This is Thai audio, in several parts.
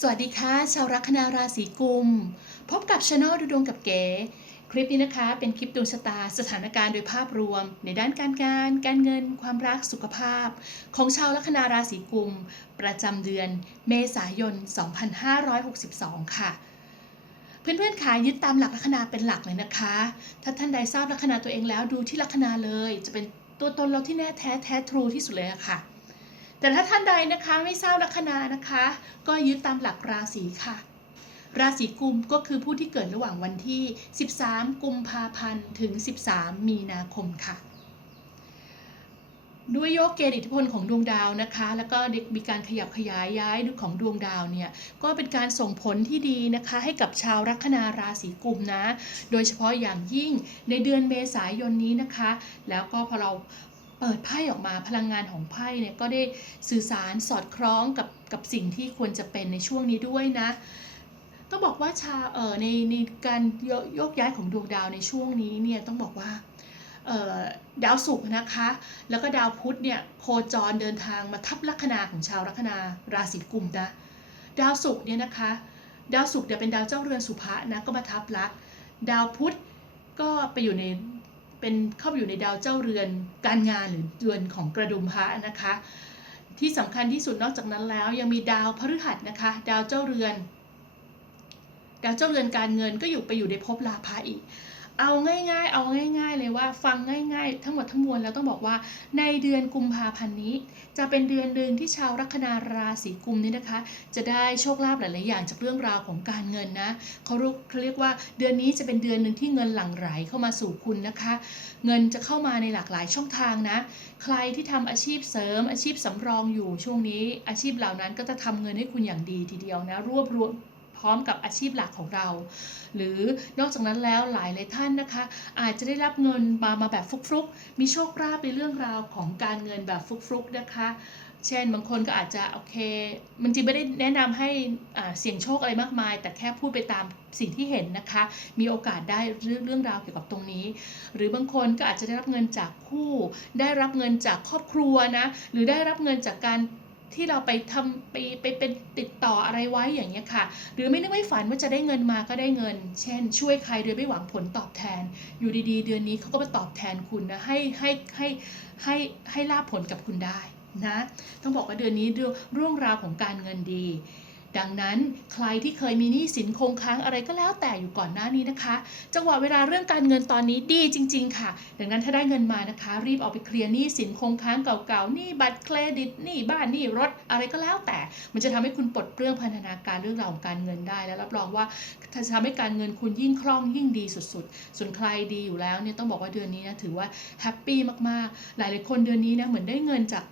สวัสดีค่ะ ชาวลัคนาราศีกุม พบกับช anel ดูดวงกับเก๋ คลิปนี้นะคะ เป็นคลิปดวงชะตาสถานการณ์โดยภาพรวม ในด้านการงาน การเงิน ความรักสุขภาพ ของชาวลัคนาราศีกุม ประจำเดือน เมษายน 2562 ค่ะเพื่อนๆค่ะยึดตามหลักลัคนาเป็นหลักเลยนะคะ ถ้าท่านใดทราบลัคนาตัวเองแล้วดูที่ลัคนาเลย จะเป็นตัวตนเราที่แน่แท้แท้ทรูที่สุดเลยะค่ะ แต่ถ้าท่านใดนะคะไม่ทราบลัคนานะคะ ก็ยึดตามหลักราศีค่ะ ราศีกุมก็คือผู้ที่เกิดระหว่างวันที่ 13 กุมภาพันธ์ถึง 13 มีนาคมค่ะด้วยโยกเกณฑ์อิทธิพลของดวงดาวนะคะ แล้วก็มีการขยับขยายย้ายของดวงดาวเนี่ย ก็เป็นการส่งผลที่ดีนะคะ ให้กับชาวลัคนาราศีกุมนะ โดยเฉพาะอย่างยิ่งในเดือนเมษายนนี้นะคะ แล้วก็พอเรา เปิดไพ่ออกมาพลังงานของไพ่เนี่ยก็ได้สื่อสารสอดคล้องกับกับสิ่งที่ควรจะเป็นในช่วงนี้ด้วยนะต้องบอกว่าชาเอ่อในในการโยยกย้ายของดวงดาวในช่วงนี้เนี่ยต้องบอกว่าดาวศุกร์นะคะ แล้วก็ดาวพุธเนี่ยโคจรเดินทางมาทับลัคนาของชาวลัคนาราศีกุมนะดาวศุกร์เนี่ยนะคะ ดาวศุกร์เนี่ยเป็นดาวเจ้าเรือนสุภะนะก็มาทับลักดาวพุธก็ไปอยู่ใน เป็นเข้าไปอยู่ในดาวเจ้าเรือนการงานหรือเรือนของกระดุมพระนะคะ ที่สำคัญที่สุดนอกจากนั้นแล้วยังมีดาวพฤหัสนะคะ ดาวเจ้าเรือน ดาวเจ้าเรือนการเงินก็อยู่ไปอยู่ในภพลาภะอีก เอาง่ายๆ เอาง่าย ๆ เลยว่าฟังง่าย ๆ ทั้งหมดทั้งมวลแล้วต้องบอกว่า ในเดือนกุมภาพันธ์นี้ จะเป็นเดือนหนึ่งที่ชาวลัคนาราศีกุมนี้นะคะ จะได้โชคลาภหลายๆอย่างจากเรื่องราวของการเงินนะเขาเรียกเรียกว่าเดือนนี้จะเป็นเดือนหนึ่งที่เงินหลั่งไหลเข้ามาสู่คุณนะคะ เงินจะเข้ามาในหลากหลายช่องทางนะ ใครที่ทำอาชีพเสริมอาชีพสำรองอยู่ช่วงนี้ อาชีพเหล่านั้นก็จะทำเงินให้คุณอย่างดีทีเดียวนะรวบรวม ร้อมกับอาชีพหลักของเรา หรือนอกจากนั้นแล้วหลายหลายท่านนะคะ อาจจะได้รับเงินมามาแบบฟุกๆ มีโชคลาภในเรื่องราวของการเงินแบบฟุกๆนะคะเช่นบางคนก็อาจจะโอเค มันจริงไม่ได้แนะนำให้เสี่ยงโชคอะไรมากมาย แต่แค่พูดไปตามสิ่งที่เห็นนะคะ มีโอกาสได้เรื่องเรื่องราวเกี่ยวกับตรงนี้ หรือบางคนก็อาจจะได้รับเงินจากคู่ ได้รับเงินจากครอบครัวนะ หรือได้รับเงินจากการ ที่เราไปทำไปไปเป็นติดต่ออะไรไว้อย่างเงี้ยค่ะ หรือไม่นึกไม่ฝันว่าจะได้เงินมาก็ได้เงิน เช่น ช่วยใครโดยไม่หวังผลตอบแทน อยู่ดีๆ เดือนนี้เขาก็มาตอบแทนคุณนะให้ให้ให้ให้ให้ลาบผลกับคุณได้นะ ต้องบอกว่าเดือนนี้เรื่องเรื่องราวของการเงินดี ดังนั้นใครที่เคยมีหนี้สินคงค้างอะไรก็แล้วแต่อยู่ก่อนหน้านี้นะคะ จังหวะเวลาเรื่องการเงินตอนนี้ดีจริง ๆ ค่ะ ดังนั้นถ้าได้เงินมานะคะ รีบเอาไปเคลียร์หนี้สินคงค้างเก่าๆหนี้บัตรเครดิตหนี้บ้านหนี้รถอะไรก็แล้วแต่ มันจะทำให้คุณปลดเปลื้องพันธนาการเรื่องราวของการเงินได้ และรับรองว่าจะทำให้การเงินคุณยิ่งคล่องยิ่งดีสุดๆ ส่วนใครดีอยู่แล้วเนี่ยต้องบอกว่าเดือนนี้นะถือว่าแฮปปี้มากๆ หลายๆคนเดือนนี้นะเหมือนได้เงินจาก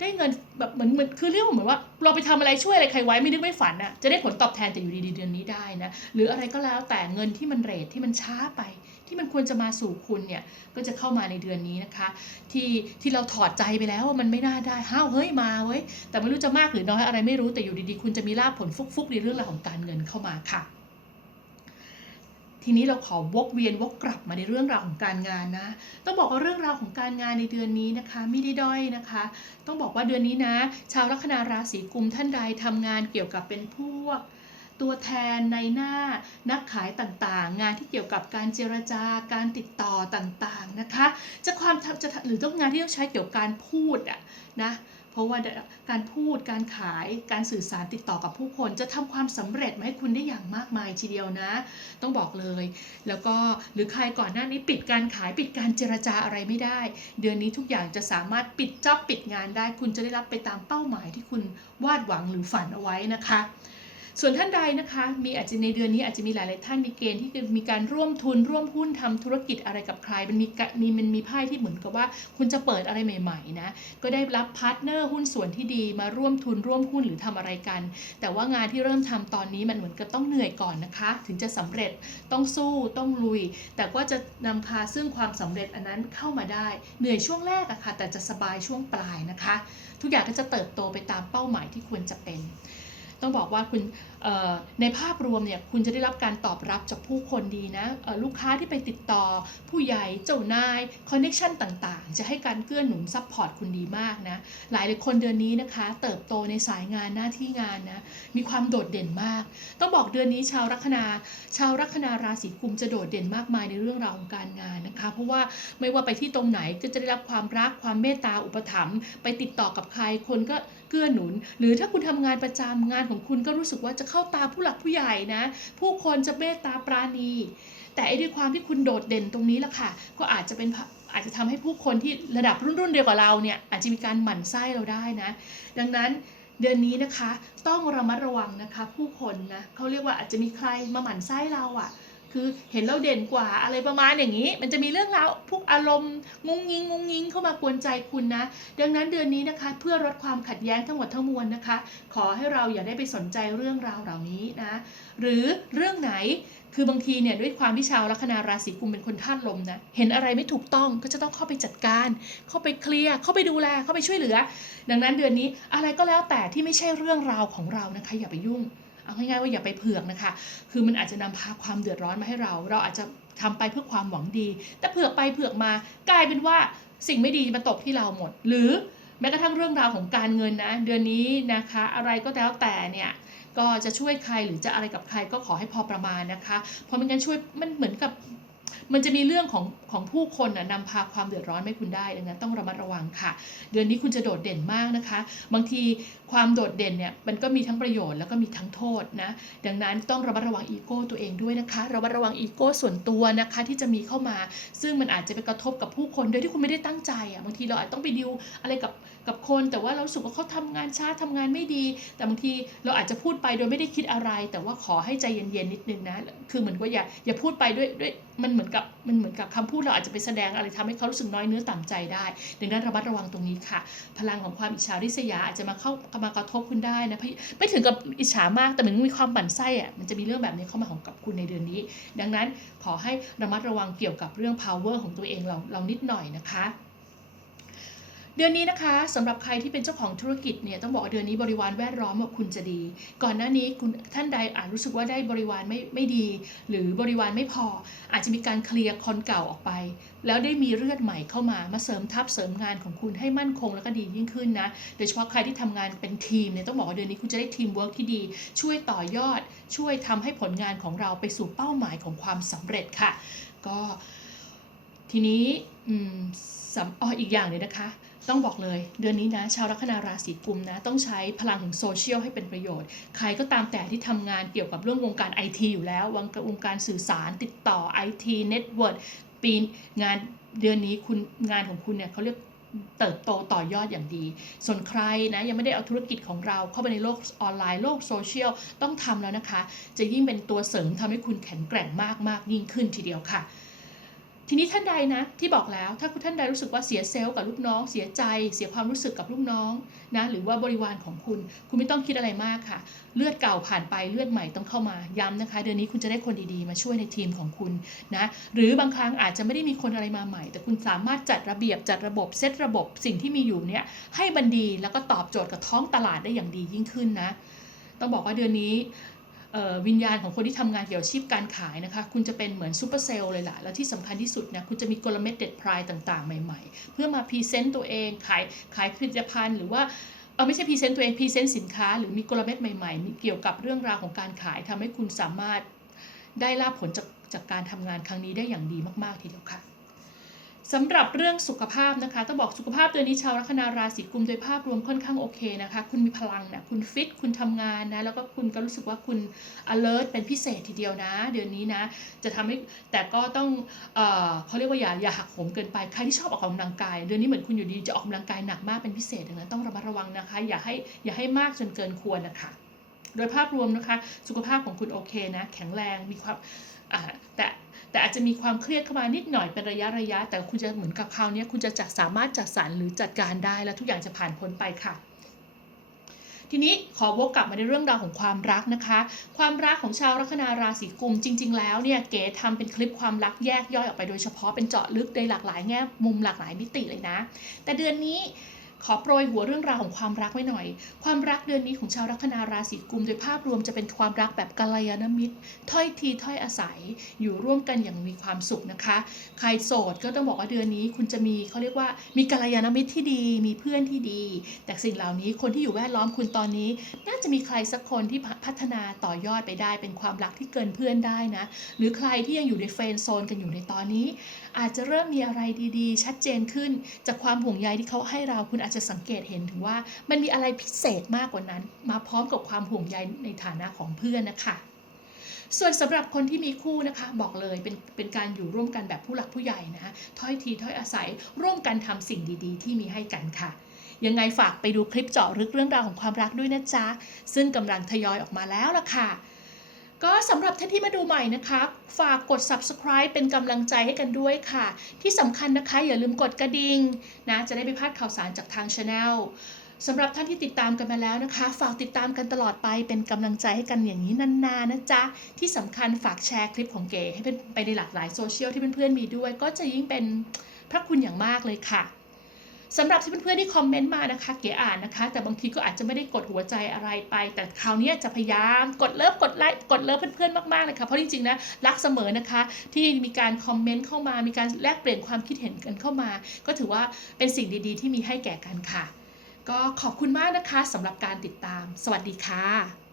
ได้เงินแบบเหมือนเหมือนคือเรียกว่าเหมือนว่า เราไปทำอะไรช่วยอะไรใครไว้ไม่นึกไม่ฝันน่ะจะได้ผลตอบแทนแต่อยู่ดีๆเดือนนี้ได้นะหรืออะไรก็แล้วแต่เงินที่มันเรทที่มันช้าไป ที่มันควรจะมาสู่คุณเนี่ยก็จะเข้ามาในเดือนนี้นะคะ ที่ที่เราถอดใจไปแล้วว่ามันไม่น่าได้ห้าวเฮ้ยมาเว้ยแต่ไม่รู้จะมากหรือน้อยอะไรไม่รู้แต่อยู่ดีๆ คุณจะมีลาภผลฟุกๆในเรื่องราวของการเงินเข้ามาค่ะ ทีนี้เราขอวกเวียนวกกลับมาในเรื่องราวของการงานนะ ต้องบอกว่าเรื่องราวของการงานในเดือนนี้นะคะไม่ได้ด้อยนะคะ ต้องบอกว่าเดือนนี้นะ ชาวลัคนาราศีกุมท่านใดทำงานเกี่ยวกับเป็นพวกตัวแทนในหน้านักขายต่างๆ งานที่เกี่ยวกับการเจรจาการติดต่อต่างๆนะคะ จะความจะหรือต้องงานที่ต้องใช้เกี่ยวกับการพูดอะนะ เพราะว่าการพูดการขายการสื่อสารติดต่อกับผู้คนจะทำความสำเร็จมาให้คุณได้อย่างมากมายทีเดียวนะ ต้องบอกเลย แล้วก็หรือใครก่อนหน้านี้ปิดการขายปิดการเจรจาอะไรไม่ได้ เดือนนี้ทุกอย่างจะสามารถปิดจ็อบปิดงานได้ คุณจะได้รับไปตามเป้าหมายที่คุณวาดหวังหรือฝันเอาไว้นะคะ ส่วนท่านใดนะคะมีอาจจะในเดือนนี้อาจจะมีหลายๆท่านมีเกณฑ์ที่จะมีการร่วมทุนร่วมหุ้นทำธุรกิจอะไรกับใครมันมีมีมันมีไพ่ที่เหมือนกับว่า คุณจะเปิดอะไรใหม่ๆนะก็ได้รับพาร์ทเนอร์หุ้นส่วนที่ดีมาร่วมทุนร่วมหุ้นหรือทำอะไรกัน แต่ว่างานที่เริ่มทำตอนนี้มันเหมือนกับต้องเหนื่อยก่อนนะคะ ถึงจะสำเร็จต้องสู้ต้องลุย แต่ก็จะนำพาซึ่งความสำเร็จอันนั้นเข้ามาได้ เหนื่อยช่วงแรกอะค่ะแต่จะสบายช่วงปลายนะคะ ทุกอย่างก็จะเติบโตไปตามเป้าหมายที่ควรจะเป็น ต้องบอกว่าคุณในภาพรวมเนี่ยคุณจะได้รับการตอบรับจากผู้คนดีนะลูกค้าที่ไปติดต่อ ผู้ใหญ่เจ้านายคอนเน็ชันต่างๆ จะให้การเกื้อหนุนซัพพอร์ตคุณดีมากนะหลายหลายคนเดือนนี้นะคะ เติบโตในสายงานหน้าที่งานนะมีความโดดเด่นมาก ต้องบอกเดือนนี้ชาวลัคนา ชาวลัคนาราศีกุมจะโดดเด่นมากมายในเรื่องราวของการงานนะคะ เพราะว่าไม่ว่าไปที่ตรงไหนก็จะได้รับความรักความเมตตาอุปถัมภ์ไปติดต่อกับใครคนก็ กื้อหนุน หรือถ้าคุณทำงานประจำงานของคุณก็รู้สึกว่าจะเข้าตาผู้หลักผู้ใหญ่นะ ผู้คนจะเมตตาปราณี แต่ไอ้ด้วยความที่คุณโดดเด่นตรงนี้ละค่ะ ก็อาจจะเป็นอาจจะทำให้ผู้คนที่ระดับรุ่นรุ่นเดียวกับเราเนี่ยอาจจะมีการหมั่นไส้เราได้นะ ดังนั้นเดือนนี้นะคะต้องระมัดระวังนะคะ ผู้คนนะเขาเรียกว่าอาจจะมีใครมาหมั่นไส้เราอะ่ะ คือเห็นเราเด่นกว่าอะไรประมาณอย่างนี้ มันจะมีเรื่องราวพวกอารมณ์งุ้งยิงงุ้งยิงเข้ามากวนใจคุณนะ ดังนั้นเดือนนี้นะคะ เพื่อลดความขัดแย้งทั้งหมดทั้งมวลนะคะ ขอให้เราอย่าได้ไปสนใจเรื่องราวเหล่านี้นะ หรือเรื่องไหนคือบางทีเนี่ยด้วยความที่ชาวลัคนาราศีกุมเป็นคนธาตุลมนะเห็นอะไรไม่ถูกต้องก็จะต้องเข้าไปจัดการ เข้าไปเคลียร์เข้าไปดูแลเข้าไปช่วยเหลือ ดังนั้นเดือนนี้อะไรก็แล้วแต่ที่ไม่ใช่เรื่องราวของเรานะคะอย่าไปยุ่ง เอาง่ายๆว่าอย่าไปเผือกนะคะ คือมันอาจจะนำพาความเดือดร้อนมาให้เรา เราอาจจะทำไปเพื่อความหวังดี แต่เผือกไปเผือกมากลายเป็นว่าสิ่งไม่ดีมาตกที่เราหมด หรือแม้กระทั่งเรื่องราวของการเงินนะ เดือนนี้นะคะ อะไรก็แล้วแต่เนี่ยก็จะช่วยใครหรือจะอะไรกับใครก็ขอให้พอประมาณนะคะ เพราะไม่งั้นช่วยมันเหมือนกับมันจะมีเรื่องของของผู้คนนะนำพาความเดือดร้อนให้คุณได้ดังนั้นต้องระมัดระวังค่ะ เดือนนี้คุณจะโดดเด่นมากนะคะ บางทีความโดดเด่นเนี่ยมันก็มีทั้งประโยชน์แล้วก็มีทั้งโทษนะดังนั้นต้องระมัดระวังอีโก้ตัวเองด้วยนะคะระมัดระวังอีโก้ส่วนตัวนะคะที่จะมีเข้ามา ซึ่งมันอาจจะไปกระทบกับผู้คนโดยที่คุณไม่ได้ตั้งใจอะบางทีเราอาจต้องไปดิวอะไรกับกับคน แต่ว่าเราสึกว่าเขาทำงานช้าทำงานไม่ดี แต่บางทีเราอาจจะพูดไปโดยไม่ได้คิดอะไร แต่ว่าขอให้ใจเย็นๆนิดนึงนะคือเหมือนว่าอย่าอย่าพูดไปด้วยด้วยมันเหมือนกับ มันเหมือนกับคำพูดเราอาจจะไปแสดงอะไรทำให้เขารู้สึกน้อยเนื้อต่ำใจได้ดังนั้นระมัดระวังตรงนี้ค่ะ พลังของความอิจฉาริษยาอาจจะมาเข้ามากระทบคุณได้นะไม่ไม่ถึงกับอิจฉามากแต่เหมือนมีความบั่นไส้อะมันจะมีเรื่องแบบนี้เข้ามาของกับคุณในเดือนนี้ ดังนั้นขอให้ระมัดระวังเกี่ยวกับเรื่อง power ของตัวเองเราเรานิดหน่อยนะคะ เดือนนี้นะคะสำหรับใครที่เป็นเจ้าของธุรกิจเนี่ยต้องบอกว่าเดือนนี้บริวารแวดล้อมของคุณจะดี ก่อนหน้านี้คุณท่านใดอาจรู้สึกว่าได้บริวารไม่ไม่ดี หรือบริวารไม่พอ อาจจะมีการเคลียร์คนเก่าออกไป แล้วได้มีเลือดใหม่เข้ามามาเสริมทัพเสริมงานของคุณให้มั่นคงแล้วก็ดียิ่งขึ้นนะโดยเฉพาะใครที่ทำงานเป็นทีมเนี่ยต้องบอกว่าเดือนนี้คุณจะได้ทีมเวิร์กที่ดี ช่วยต่อยอด ช่วยทำให้ผลงานของเราไปสู่เป้าหมายของความสำเร็จค่ะ ก็ทีนี้สำอ๋ออีกอย่างเลยนะคะ ต้องบอกเลย เดือนนี้นะชาวลัคนาราศีกุมนะต้องใช้พลังของโซเชียลให้เป็นประโยชน์ ใครก็ตามแต่ที่ทำงานเกี่ยวกับเรื่องวงการไอทีอยู่แล้ววงการวงการสื่อสารติดต่อไอทีเน็ตเวิร์ดปีงานเดือนนี้คุณงานของคุณเนี่ยเขาเรียกเติบโตต่อยอดอย่างดี ส่วนใครนะยังไม่ได้เอาธุรกิจของเราเข้าไปในโลกออนไลน์โลกโซเชียลต้องทำแล้วนะคะ จะยิ่งเป็นตัวเสริมทำให้คุณแข็งแกร่งมากมากยิ่งขึ้นทีเดียวค่ะ ทีนี้ท่านใดนะที่บอกแล้วถ้าคุณท่านใดรู้สึกว่าเสียเซลล์กับลูกน้อง เสียใจ เสียความรู้สึกกับลูกน้องนะหรือว่าบริวารของคุณ คุณไม่ต้องคิดอะไรมากค่ะ เลือดเก่าผ่านไปเลือดใหม่ต้องเข้ามาย้ำนะคะ เดือนนี้คุณจะได้คนดีๆ มาช่วยในทีมของคุณนะหรือบางครั้งอาจจะไม่ได้มีคนอะไรมาใหม่ แต่คุณสามารถจัดระเบียบจัดระบบเซตระบบสิ่งที่มีอยู่เนี่ยให้มันดีแล้วก็ตอบโจทย์กับท้องตลาดได้อย่างดียิ่งขึ้นนะ ต้องบอกว่าเดือนนี้ วิญญาณของคนที่ทำงานเกี่ยวกับชีพการขายนะคะ คุณจะเป็นเหมือนซูเปอร์เซลล์เลยล่ะ แล้วที่สำคัญที่สุดนะ คุณจะมีกลเม็ดเด็ดพรายต่างๆ ใหม่ๆ เพื่อมาพรีเซนต์ตัวเอง ขายขายผลิตภัณฑ์หรือว่าเออไม่ใช่พรีเซนต์ตัวเองพรีเซนต์สินค้าหรือมีกลเม็ดใหม่ๆ เกี่ยวกับเรื่องราวของการขายทำให้คุณสามารถได้ลาภผลจากจากการทำงานครั้งนี้ได้อย่างดีมากๆทีเดียวค่ะ สำหรับเรื่องสุขภาพนะคะต้องบอกสุขภาพเดือนนี้ชาวลัคนาราศีกุมโดยภาพรวมค่อนข้างโอเคนะคะ คุณมีพลังนะคุณฟิตคุณทำงานนะแล้วก็คุณก็รู้สึกว่าคุณ alert เป็นพิเศษทีเดียวนะ เดือนนี้นะ จะทำให้แต่ก็ต้องเออเขาเรียกว่าอย่าอย่าหักโหมเกินไปใครที่ชอบออกกำลังกาย เดือนนี้เหมือนคุณอยู่ดีจะออกกำลังกายหนักมากเป็นพิเศษดังนั้นต้องระมัดระวังนะคะ อย่าให้อย่าให้มากจนเกินควรนะคะโดยภาพรวมนะคะ สุขภาพของคุณโอเคนะ แข็งแรงมีความแต่ แต่อาจจะมีความเครียดเข้ามานิดหน่อยเป็นระยะระยะ แต่คุณจะเหมือนกับคราวนี้คุณจะจัดสามารถจัดสรรหรือจัดการได้และทุกอย่างจะผ่านพ้นไปค่ะทีนี้ขอวกกลับมาในเรื่องราวของความรักนะคะ ความรักของชาวลัคนาราศีกุมจริง ๆ แล้วเนี่ยเก๋ทำเป็นคลิปความรักแยกย่อยออกไปโดยเฉพาะเป็นเจาะลึกในหลากหลายแง่มุมหลากหลายมิติเลยนะ แต่เดือนนี้ ขอโปรยหัวเรื่องราวของความรักไว้หน่อย ความรักเดือนนี้ของชาวลัคนาราศีกุมโดยภาพรวมจะเป็นความรักแบบกัลยาณมิตร ถ้อยทีถ้อยอาศัย อยู่ร่วมกันอย่างมีความสุขนะคะ ใครโสดก็ต้องบอกว่าเดือนนี้คุณจะมีเขาเรียกว่ามีกัลยาณมิตรที่ดี มีเพื่อนที่ดี แต่สิ่งเหล่านี้คนที่อยู่แวดล้อมคุณตอนนี้ น่าจะมีใครสักคนที่พัฒนาต่อยอดไปได้ เป็นความรักที่เกินเพื่อนได้นะ หรือใครที่ยังอยู่ในเฟรนด์โซนกันอยู่ในตอนนี้ อาจจะเริ่มมีอะไรดีๆ ชัดเจนขึ้น จากความห่วงใยที่เขาให้เราคุณอาจจะสังเกตเห็นถึงว่า มันมีอะไรพิเศษมากกว่านั้น มาพร้อมกับความห่วงใยในฐานะของเพื่อนนะคะส่วนสำหรับคนที่มีคู่นะคะบอกเลยเป็นเป็นการอยู่ร่วมกันแบบผู้หลักผู้ใหญ่นะถ้อยทีถ้อยอาศัยร่วมกันทำสิ่งดีๆ ที่มีให้กันค่ะ ยังไงฝากไปดูคลิปเจาะลึกเรื่องราวของความรักด้วยนะจ๊ะ ซึ่งกำลังทยอยออกมาแล้วล่ะค่ะ ก็สำหรับท่านที่มาดูใหม่นะคะ ฝากกด subscribe เป็นกำลังใจให้กันด้วยค่ะ ที่สำคัญนะคะอย่าลืมกดกระดิ่งนะจะได้ไม่พลาดข่าวสารจากทาง Channel สำหรับท่านที่ติดตามกันมาแล้วนะคะ ฝากติดตามกันตลอดไปเป็นกำลังใจให้กันอย่างนี้นานๆนะจ๊ะ ที่สำคัญฝากแชร์คลิปของเก๋ให้เป็นไปในหลากหลายโซเชียลที่เพื่อนๆมีด้วย ก็จะยิ่งเป็นพระคุณอย่างมากเลยค่ะ สำหรับที่เพื่อนๆที่คอมเมนต์มานะคะ เก๋อ่านนะคะ แต่บางทีก็อาจจะไม่ได้กดหัวใจอะไรไป แต่คราวนี้จะพยายามกดเลิฟกดไลค์กดเลิฟเพื่อนๆมากๆเลยค่ะเพราะจริงๆนะรักเสมอนะคะ ที่มีการคอมเมนต์เข้ามามีการแลกเปลี่ยนความคิดเห็นกันเข้ามา ก็ถือว่าเป็นสิ่งดีๆ ที่มีให้แก่กันค่ะ ก็ขอบคุณมากนะคะสำหรับการติดตาม สวัสดีค่ะ